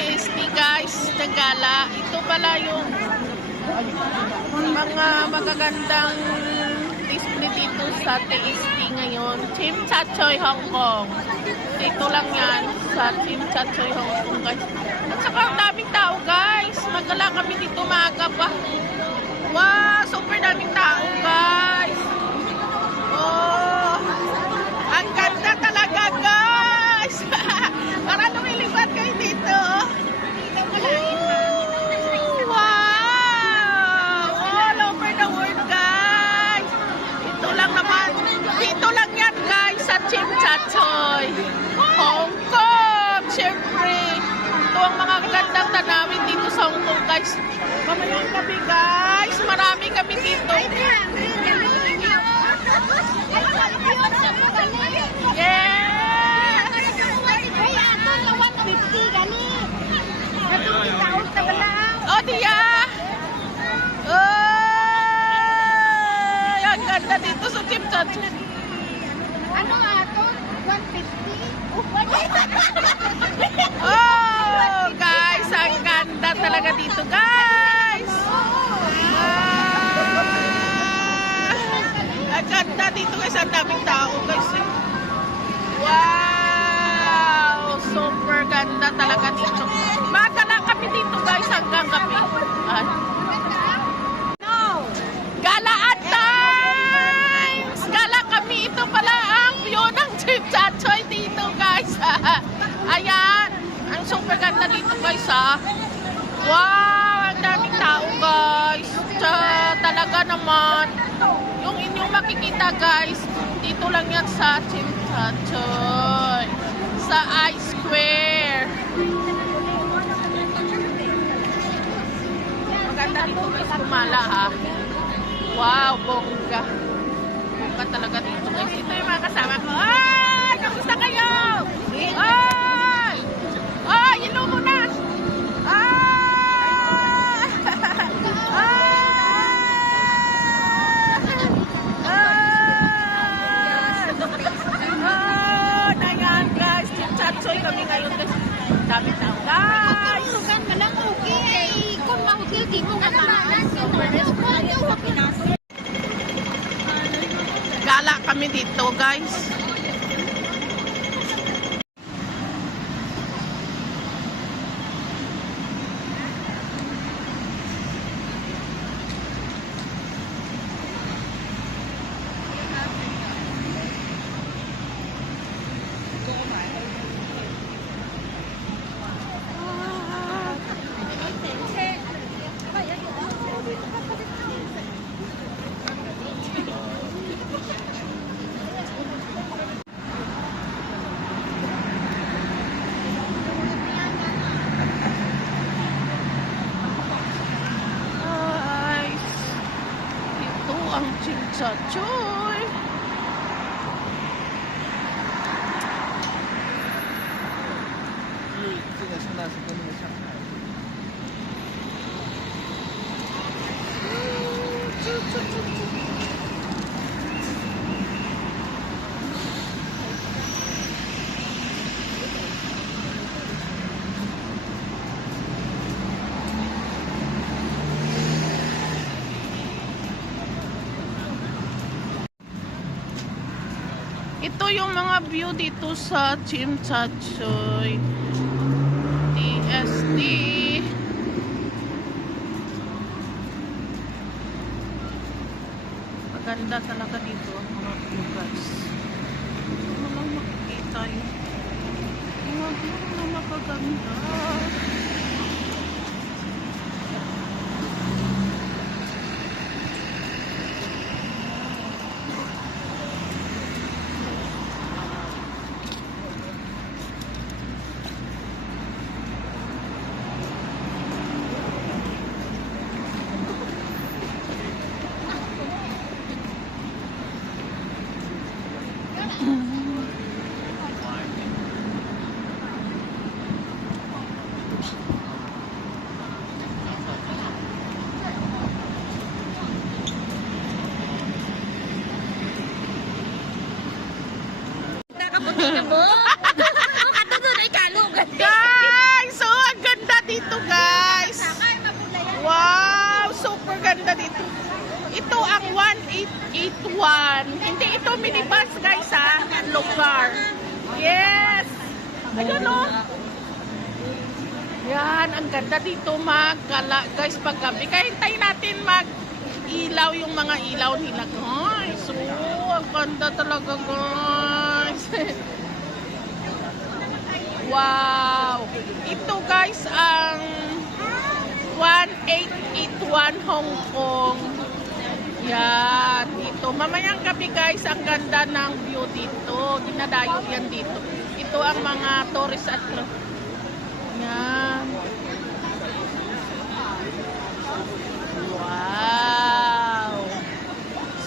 TST guys, nagala. Ito pala yung mga magagandang display dito sa TST ngayon. Chim Cha Choy Hong Kong. Dito lang yan sa Chim Cha Choy Hong Kong guys. At saka ang daming tao guys. Magala kami dito maaga pa. Wow, super daming tao guys. Oh, ang ganda talaga guys. Para lumilipad kayo dito. Wow! All over the world guys. Ito lang naman. Dito lang yan guys sa Chim Cha Choy Hong Kong. Siyempre, ito ang mga gandang tanawin dito sa Hong Kong guys. Mamayang gabi guys. Marami kami dito. Oh, dia. Oh, ang ganda dito sa Chim Cha Choy. Ano ato? 150? Oh, guys, ang ganda talaga dito, guys. Ang ganda dito, guys. Ang daming tao, guys. Wow, super ganda talaga dito. Magala kami dito, guys, hanggang gabi. No. Galaan times! Gala kami. Ito pala ang view ng Chim Cha Choy dito, guys. Ayan. Ang super ganda dito, guys, ha. Wow, ang daming tao, guys. Talaga naman. Yung inyong makikita, guys, dito lang yan sa Chim Cha Choy. Sa I-Square. Maganda dito, guys, kumala, ha. Wow, bongga. Bongga talaga dito, guys. Ito yung mga kasama ko. Ay! Kamusta kayo? Ay! Ay! Hello muna! Ay! Ay! Ayan, guys. Chim Cha Choy kami ngayon, guys. Dami tao, guys. Lugan ka lang, okay. Kung ma-hotel, di mo nga Gala kami dito, guys. Ang Chim Cha Choy. Ito yung mga view dito sa Chim Cha Choy TST. Maganda talaga dito ang mga view, guys. Ano lang makikita yung mga view na makaganda. Kabuti na mo. Kato doon ay kalog. Guys, so ang ganda 1881. Hindi ito minibus guys ha. Lugar. Yes. Ayun o. Yan, ang ganda dito maggala guys paggabi. Kaya hintayin natin mag-ilaw yung mga ilaw nila guys. So, ang ganda talaga guys. Wow. Ito guys ang 1881 Hong Kong. Yan, dito. Mamayang gabi guys, ang ganda ng view dito. Dinadayo yan dito. Ito ang mga tourist attraction. Yan. Wow.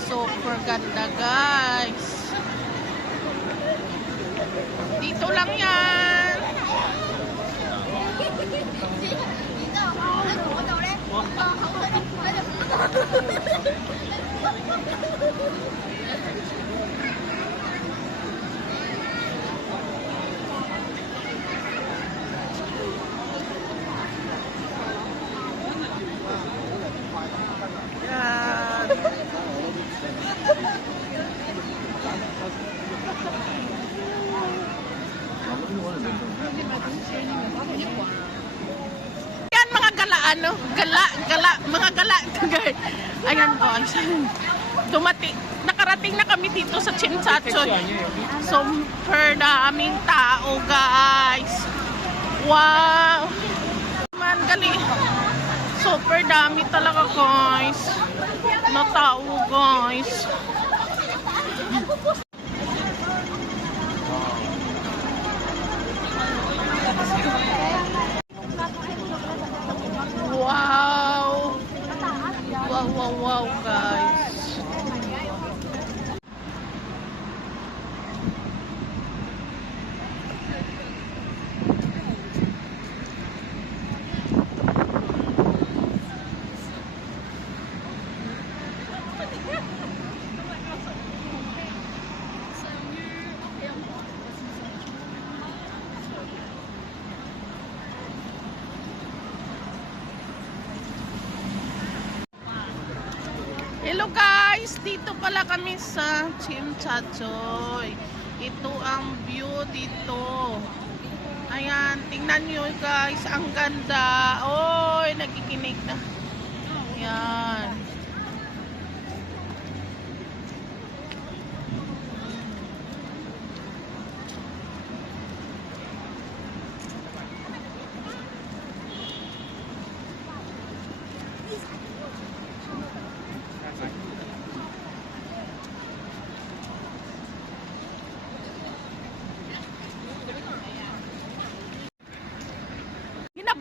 Super ganda guys. Dito lang yan. Yan. Yan mga gala ano, mga gala guys. Ayan guys. Nakarating na kami dito sa Chimchachoy. Super daming tao guys. Wow. Man gali. Super dami talaga guys. Na tao guys. Wow. Wow guys. Hello guys, dito pala kami sa Chimchachoy. Ito ang view dito. Ayan, tingnan nyo guys, ang ganda. Oy, nakikinig na. Ayan.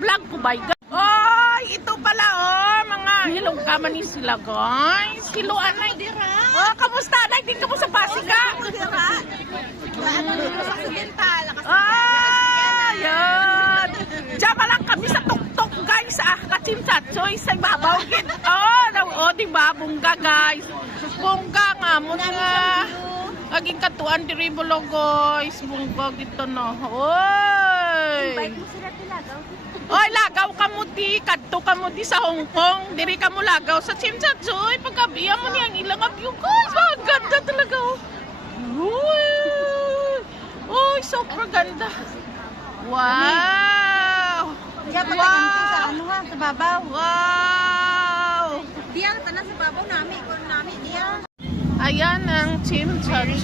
Vlog ko ba? Oy, ito pala oh, mga hilong kaman ni sila guys. Hiluan na dira. Oh, kamusta? Nagding ka mo sa Pasig dira. Sa Occidental. Yan. Diyan lang kami sa tuktok guys. Ka-Chimchachoy sa ibabaw gid. Oh, di ba bungga guys. Bungga nga mo nga. Aging katuan diri bulo guys. Bungga dito no. Oy. Invite mo sila tilagaw. Oy, lagaw ka mo di, kadto ka mo di sa Hong Kong. Diri ka mo lagaw sa Chimchachoy. Pagkabiya mo niyang ilang view guys. Ang ganda talaga. Uy, super ganda. Wow. Diyan patagan sa ano ha, sa babaw. Wow. Diyan, tanan sa babaw namin. Kung namin, diyan. Ayan ang Chimchachoy.